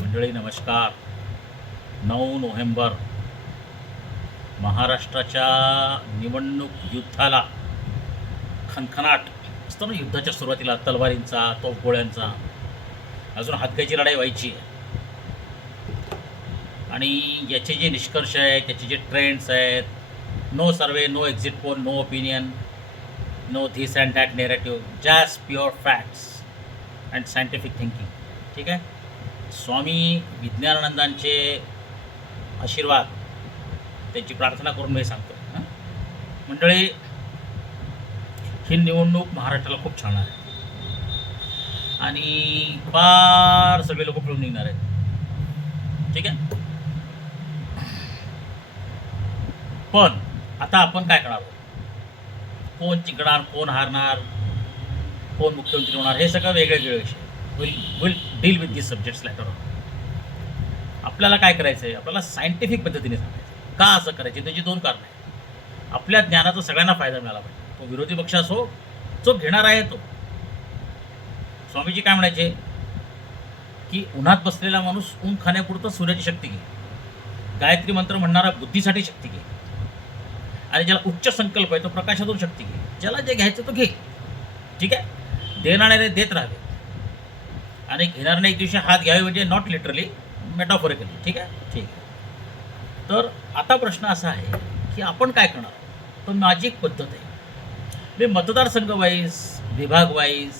मंडळी नमस्कार. 9 नोव्हेंबर महाराष्ट्राच्या निवडणूक युद्धाला खणखणाट असतो ना. युद्धाच्या सुरुवातीला तलवारींचा, तोफगोळ्यांचा, अजून हातगायची लढाई व्हायची आहे. आणि याचे जे निष्कर्ष आहेत, याचे जे ट्रेंड्स आहेत, no survey, no exit poll, no opinion, no this and that narrative, just pure facts and scientific thinking. ठीक आहे. स्वामी विज्ञानानंदांचे आशीर्वाद, त्यांची प्रार्थना करून मी सांगतो. मंडळी, ही निवडणूक महाराष्ट्राला खूप छान आहे आणि फार सगळे लोक पिळून निघणार आहेत. ठीक आहे. पण आता आपण काय करणार आहोत? कोण जिंकणार, कोण हारणार, कोण मुख्यमंत्री होणार, हे सगळं वेगवेगळे विषय. Will deal with this subjects later on. आपल्याला काय करायचं आहे? आपल्याला सायंटिफिक पद्धतीने सांगायचं का असं करायचे. त्याची 2 कारणं आहेत. आपल्या ज्ञानाचा सगळ्यांना फायदा मिळाला पाहिजे. तो विरोधी पक्ष असो, जो घेणार आहे तो. स्वामीजी काय म्हणायचे की उन्हात बसलेला माणूस ऊन खाण्यापुरतं सूर्याची शक्ती घे, गायत्री मंत्र म्हणणारा बुद्धीसाठी शक्ती घे, आणि ज्याला उच्च संकल्प आहे तो प्रकाशातून शक्ती घे. ज्याला जे घ्यायचं तो घे. ठीक आहे. देणाऱ्याने देत राहावे आणि घेणाऱ्याने एक दिवशी हात घ्यावे, म्हणजे नॉट लिटरली, मेटाफॉरिकली. ठीक आहे. ठीक आहे. तर आता प्रश्न असा आहे की आपण काय करणार? तर माझी एक पद्धत आहे. मी मतदारसंघ वाईज, विभाग वाईज,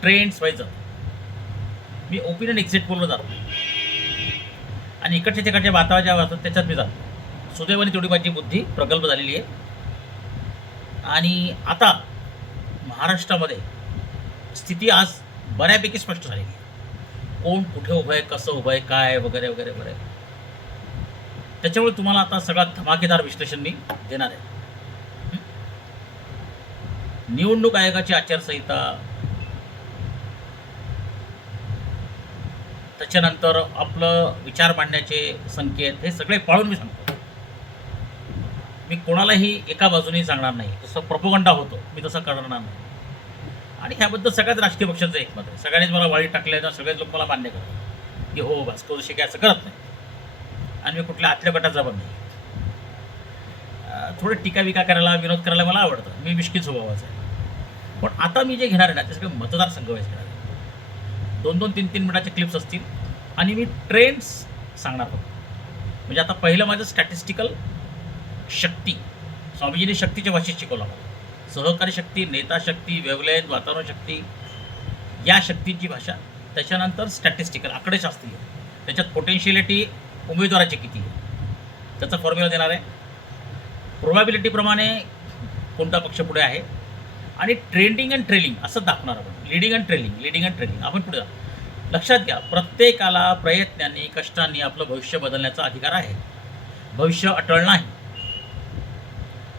ट्रेंड्स वाईज जातो. मी ओपिनियन एक्झिट पोलवर जातो आणि इकडच्या तिकडच्या वातावरण ज्या वाचतात त्याच्यात मी जातो. सुदैवाने तेवढी माझी बुद्धी प्रगल्भ झालेली आहे. आणि आता महाराष्ट्रामध्ये स्थिती आज बऱ्यापैकी स्पष्ट झालेली आहे. कोण कुठे उभं आहे, कसं उभं आहे, काय वगैरे वगैरे वगैरे. त्याच्यामुळे तुम्हाला आता सगळा धमाकेदार विश्लेषण मी देणार आहे. निवडणूक आयोगाची आचारसंहिता, त्याच्यानंतर आपलं विचार मांडण्याचे संकेत, हे सगळे पाळून मी सांगतो. मी कोणालाही एका बाजूने सांगणार नाही. जसं प्रोपोगंडा होतो, मी तसं करणार नाही. आणि ह्याबद्दल सगळ्याच राजकीय पक्षांचं एकमत आहे. सगळ्यांनीच मला वाळी टाकले तर सगळेच लोक मला मान्य करतात की हो बस तो जसे काय असं करत नाही. आणि मी कुठल्या आतल्या गटाचा पण नाही. थोडं टीका विका करायला, विनोद करायला मला आवडतं. मी मिश्किल स्वभावाचा आहे. पण आता मी जे घेणार आहे ना, ते सगळे मतदारसंघ वाईज घेणार आहे. 2-2, 3-3 मिनिटाचे क्लिप्स असतील आणि मी ट्रेंड्स सांगणार फक्त. म्हणजे आता पहिलं माझं स्टॅटिस्टिकल शक्ती. स्वामीजींनी शक्तीच्या भाषेत शिकवला मला. सहकारी शक्ती, नेता शक्ती, वेवलेन, वातावरण शक्ती, या शक्तींची भाषा. त्याच्यानंतर स्टॅटिस्टिकल, आकडेशास्त्रीय. त्याच्यात पोटेन्शियलिटी उमेदवाराची किती आहे त्याचा फॉर्म्युला देणार आहे. प्रोबॅबिलिटीप्रमाणे कोणता पक्ष पुढे आहे. आणि ट्रेंडिंग अँड ट्रेलिंग असं दाखवणार आपण. Leading and trailing, leading and trailing. आपण पुढे जा. लक्षात घ्या, प्रत्येकाला प्रयत्नांनी, कष्टांनी आपलं भविष्य बदलण्याचा अधिकार आहे. भविष्य अटळ नाही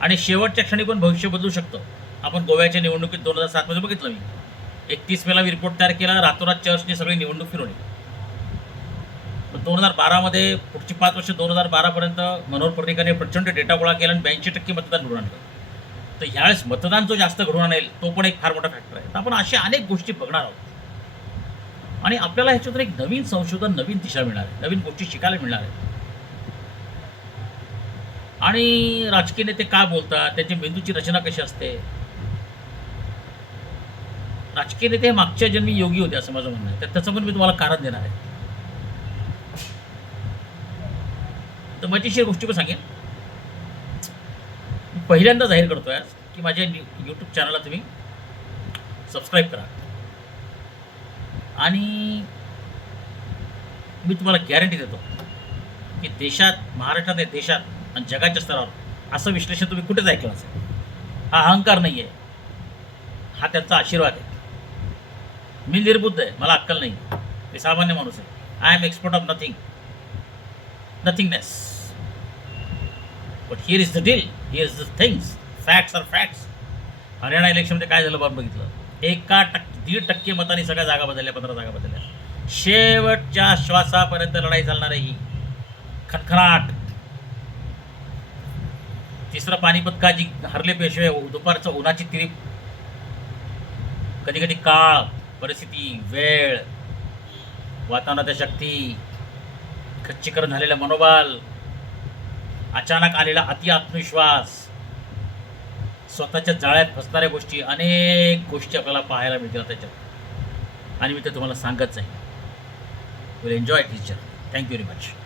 आणि शेवटच्या क्षणी पण भविष्य बदलू शकतं. आपण गोव्याच्या निवडणुकीत 2007 बघितलं. मी 31 मेला रिपोर्ट तयार केला, रातोरात चर्चने सगळी निवडणूक फिरवली. पण 2012 पुढची 5 वर्ष, 2012पर्यंत मनोहर पर्रिकरने प्रचंड डेटा गोळा केला आणि 82% मतदान घडवून आणलं. तर ह्यावेळेस मतदान जो जास्त घडवून आणेल तो पण एक फार मोठा फॅक्टर आहे. तर आपण अशा अनेक गोष्टी बघणार आहोत आणि आपल्याला ह्याच्यातून एक नवीन संशोधन, नवीन दिशा मिळणार आहे, नवीन गोष्टी शिकायला मिळणार आहेत. आणि राजकीय नेते काय बोलतात, त्यांच्या मेंदूची रचना कशी असते. राजकीय नेते हे मागच्या जन्मी योगी होते असं माझं म्हणणं आहे. तर त्याचं पण मी तुम्हाला कारण देणार आहे. तर मजेशीर गोष्टी पण सांगेन. मी पहिल्यांदा जाहीर करतो आज की माझ्या यूट्यूब चॅनलला तुम्ही सबस्क्राईब करा. आणि मी तुम्हाला गॅरंटी देतो की देशात, महाराष्ट्रात नाही, देशात आणि जगाच्या स्तरावर असं विश्लेषण तुम्ही कुठेच ऐकलं नसेल. हा अहंकार नाही आहे, हा त्यांचा आशीर्वाद आहे. मी निर्बुद्ध आहे, मला अक्कल नाही. मी सामान्य माणूस आहे. I am expert of nothing, nothingness. But here is the deal, here is the things. Facts are facts. Haryana इलेक्शनमध्ये काय झालं बाब बघितलं. 1% मतांनी सगळ्या जागा बदलल्या, 15 जागा बदलल्या. शेवटच्या श्वासापर्यंत लढाई चालणार आहे ही. खणखणाट. तिसरं पानिपत का जी हरले पेशवे, दुपारचं उन्हाची तिरीप, कधी कधी काळ, परिस्थिती, वेळ, वातावरणाच्या शक्ती, खच्चीकरण झालेलं मनोबल, अचानक आलेला अति आत्मविश्वास, स्वतःच्या जाळ्यात फसणाऱ्या गोष्टी, अनेक गोष्टी आपल्याला पाहायला मिळतील त्याच्यात. आणि मी ते तुम्हाला सांगत जाईन. Will enjoy teacher. Thank you very much.